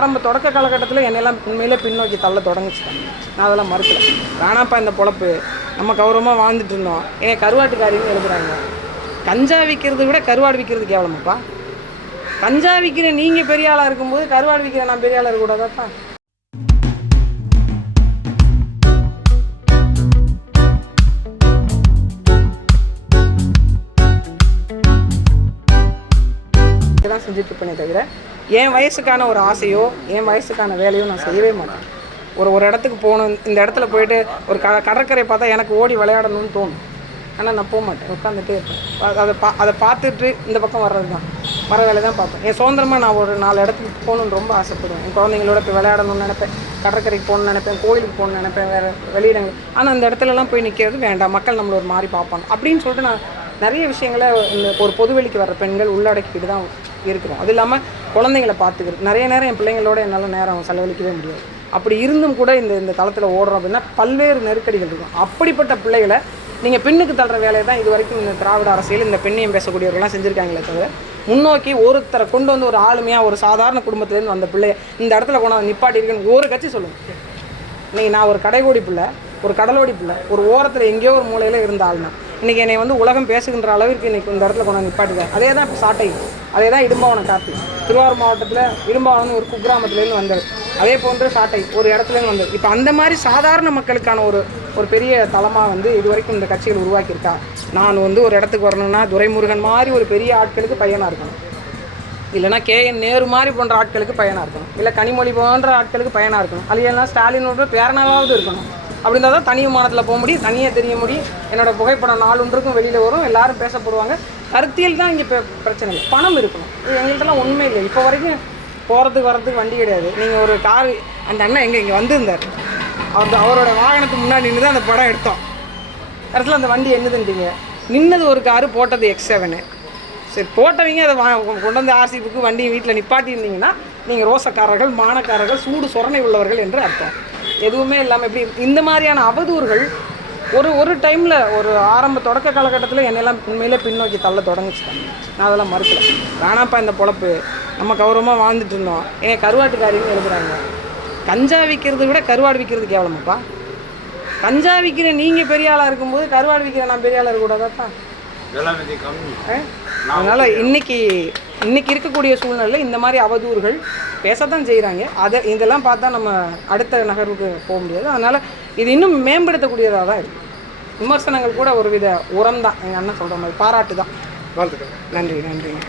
ஆரம்ப தொடக்க காலகட்டத்தில் என்னெல்லாம் உண்மையிலே பின்னோக்கி தள்ள தொடங்கிச்சிட்டேன். நான் அதெல்லாம் மறுக்கல. வேணாப்பா இந்த பொழப்பு, நம்ம கௌரவமாக வாழ்ந்துட்டு இருந்தோம். ஏன் கருவாட்டுக்காரின்னு எழுதுறாங்க. கஞ்சா விற்கிறத விட கருவாடு விற்கிறது கேவலமாப்பா. கஞ்சா விற்கிற நீங்கள் பெரிய ஆளாக இருக்கும்போது கருவாடு விற்கிற நான் பெரிய ஆளாக இருக்கக்கூடாதாப்பா. தான் செஞ்சுட்டு இருப்பேனே தவிர என் வயசுக்கான ஒரு ஆசையோ என் வயசுக்கான வேலையோ நான் செய்யவே மாட்டேன். ஒரு இடத்துக்கு போகணும், இந்த இடத்துல போயிட்டு ஒரு கடற்கரை பார்த்தா எனக்கு ஓடி விளையாடணும்னு தோணும். ஆனால் நான் போக மாட்டேன், உட்காந்துட்டே இருப்பேன். அதை பார்த்துட்டு இந்த பக்கம் வர்றது தான், வர வேலை தான் பார்ப்பேன். என் சுதந்திரமாக நான் ஒரு 4 இடத்துக்கு போகணுன்னு ரொம்ப ஆசைப்படுவேன். என் குழந்தைங்களோட போய் விளையாடணும்னு நினைப்பேன், கடற்கரைக்கு போகணுன்னு நினைப்பேன், கோயிலுக்கு போகணுன்னு நினைப்பேன், வேறு வெளியிடங்கள். ஆனால் அந்த இடத்துலலாம் போய் நிற்கிறது வேண்டாம், மக்கள் நம்மளை ஒரு மாதிரி பார்ப்பாங்க அப்படின்னு சொல்லிட்டு நான் நிறைய விஷயங்களை இந்த ஒரு பொதுவெளிக்கு வர்ற பெண்கள் உள்ளடக்கிட்டு தான் இருக்கிறோம். அது இல்லாமல் குழந்தைங்களை பார்த்துக்கிறது, நிறைய நேரம் என் பிள்ளைங்களோட என்னால் நேரம் செலவழிக்கவே முடியாது. அப்படி இருந்தும் கூட இந்த தளத்தில் ஓடுறோம் அப்படின்னா பல்வேறு நெருக்கடிகள் இருக்கும். அப்படிப்பட்ட பிள்ளைகளை நீங்கள் பின்னுக்கு தள்ளுற வேலையை தான் இது வரைக்கும் இந்த திராவிட அரசியல் இந்த பெண்ணியம் பேசக்கூடியவர்கள்லாம் செஞ்சுருக்காங்களே தவிர முன்னோக்கி ஒருத்தரை கொண்டு வந்து ஒரு ஆளுமையாக ஒரு சாதாரண குடும்பத்துலேருந்து வந்த பிள்ளைய இந்த இடத்துல கொண்டாந்து நிப்பாட்டி இருக்குன்னு ஒரு கட்சி சொல்லுங்கள். இன்றைக்கி நான் ஒரு கடைகோடி பிள்ளை, ஒரு கடலோடி பிள்ளை, ஒரு ஓரத்தில் எங்கேயோ ஒரு மூலையில் இருந்த ஆள்னா இன்றைக்கி என்னை வந்து உலகம் பேசுகின்ற அளவிற்கு இன்றைக்கி இந்த இடத்துல கொண்டாந்து நிப்பாட்டுவேன். அதே தான் இப்போ சாட்டை, அதே தான் இடும்பாவனம் காப்பி. திருவாரூர் மாவட்டத்தில் இடும்பாவனம் ஒரு குக்கிராமத்துலேருந்து வந்தது. அதே போன்று சாட்டை ஒரு இடத்துலேருந்து வந்தது. இப்போ அந்த மாதிரி சாதாரண மக்களுக்கான ஒரு பெரிய தளமாக வந்து இது வரைக்கும் இந்த கட்சிகள் உருவாக்கியிருக்கா. நான் வந்து ஒரு இடத்துக்கு வரணும்னா துரைமுருகன் மாதிரி ஒரு பெரிய ஆட்களுக்கு பையனாக இருக்கணும், இல்லைனா KN நேரு மாதிரி போன்ற ஆட்களுக்கு பையனாக இருக்கணும், இல்லை கனிமொழி போன்ற ஆட்களுக்கு பையனாக இருக்கணும், அல்லையா ஸ்டாலினோட பேரனாவது இருக்கணும். அப்படி இருந்தால் தான் தனி விமானத்தில் போக முடியும், தனியாக தெரிய முடியும். என்னோடய புகைப்படம் நாளொன்றுக்கும் வெளியில் வரும், எல்லாரும் பேசப்படுவாங்க. கருத்தியல் தான் இங்கே பிரச்சனை இல்லை, பணம் இருக்கணும். எங்கள்கிட்டலாம் உண்மை இல்லை. இப்போ வரைக்கும் போகிறதுக்கு வரதுக்கு வண்டி கிடையாது. நீங்கள் ஒரு கார், அந்த அண்ணன் இங்கே வந்திருந்தார், அவரோட வாகனத்துக்கு முன்னாடி நின்று தான் அந்த படம் எடுத்தோம். இடத்துல அந்த வண்டி என்னதுன்றீங்க, நின்னது ஒரு காரு, போட்டது X7. சரி, போட்டவங்க அதை கொண்டு வந்து RC புக்கு வண்டியை வீட்டில் நிப்பாட்டியிருந்தீங்கன்னா நீங்கள் ரோசக்காரர்கள், மானக்காரர்கள், சூடு சொரணை உள்ளவர்கள் என்று அர்த்தம். எதுவுமே இல்லாமல் எப்படி இந்த மாதிரியான அவதூறுகள் ஒரு டைமில் ஒரு ஆரம்ப தொடக்க காலகட்டத்தில் என்னெல்லாம் உண்மையிலே பின்னோக்கி தள்ள தொடங்கிச்சிட்டேன். நான் அதெல்லாம் மறுக்கல. வேணாப்பா இந்த பொழப்பு, நம்ம கௌரவமாக வாழ்ந்துட்டு இருந்தோம். ஏன் கருவாட்டுக்காரின்னு எழுதுறாங்க. கஞ்சா விற்கிறத விட கருவாடு விற்கிறது கேவலமாப்பா. கஞ்சா விற்கிற நீங்கள் பெரிய ஆளாக இருக்கும்போது கருவாடு விற்கிற நான் பெரிய ஆளாக இருக்கக்கூடாதாப்பா. அதனால் இன்னைக்கு இருக்கக்கூடிய சூழ்நிலையில் இந்த மாதிரி அவதூறுகள் பேசத்தான் செய்கிறாங்க. இதெல்லாம் பார்த்தா நம்ம அடுத்த நகர்வுக்கு போக முடியாது. அதனால் இது இன்னும் மேம்படுத்தக்கூடியதாக தான் இருக்குது. விமர்சனங்கள் கூட ஒரு வித உரம் தான், எங்கள் அண்ணன் சொல்கிற மாதிரி பாராட்டு தான். வாழ்த்துக்கள். நன்றிங்க.